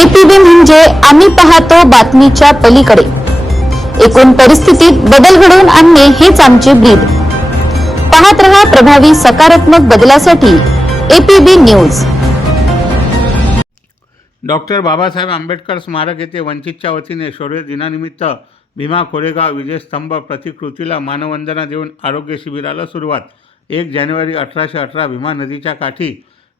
APB म्हणजे आम्ही पाहतो बातमीच्या पलीकडे. एकूण परिस्थितीत बदल घडवून आणणे हेच आमचे ब्रीद. पाहत रहा प्रभावी सकारात्मक बदलासाठी ABP news. Doctor Babasaheb Ambedkar स्मारक येथे वंचितच्या वतीने शौर्य दिनानिमित्त भीमा कोरेगाव विजयस्तंभ प्रतिकृतीला मानवंदना देऊन आरोग्य शिबिराला सुरुवात. एक जानेवारी अठराशे अठरा भीमा नदीच्या काठी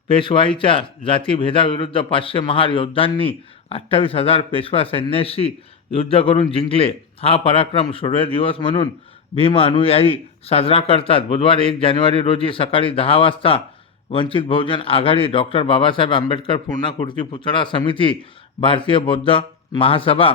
पेशवाईच्या जातीभेदाविरुद्ध पाचशे महार योद्धांनी अठ्ठावीस हजार पेशवा सैन्याशी युद्ध करून जिंकले. हा पराक्रम शौर्य दिवस म्हणून भीम अनुयायी साजरा करतात. बुधवार एक जानेवारी रोजी सकाळी दहा वाजता वंचित बहुजन आघाडी डॉक्टर बाबासाहेब आंबेडकर पूर्णाकृती पुतळा समिती भारतीय बौद्ध महासभा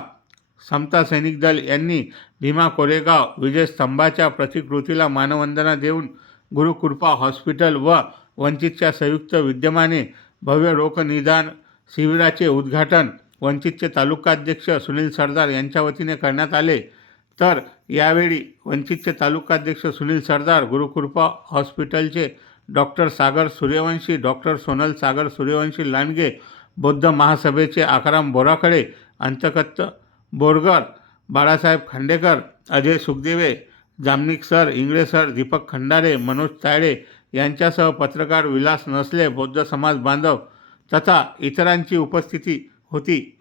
समता सैनिक दल यांनी भीमा कोरेगाव विजय स्तंभाच्या प्रतिकृतीला मानवंदना देऊन गुरुकृपा हॉस्पिटल व वंचितच्या संयुक्त विद्यमाने भव्य रोगनिदान शिबिराचे उद्घाटन वंचितचे तालुकाध्यक्ष सुनील सरदार यांच्या वतीने करण्यात आले. तर यावेळी वंचितचे तालुकाध्यक्ष सुनील सरदार गुरुकृपा हॉस्पिटलचे डॉक्टर सागर सूर्यवंशी डॉक्टर सोनल सागर सूर्यवंशी लांडगे बौद्ध महासभेचे आकाराम बोराखडे अंतकत्त बोरगर बाळासाहेब खांडेकर अजय सुखदेवे जामनिक सर इंगळे सर दीपक खंडारे मनोज तायडे यांच्यासह पत्रकार विलास नसले बौद्ध समाज बांधव तथा इतरांची उपस्थिती होती.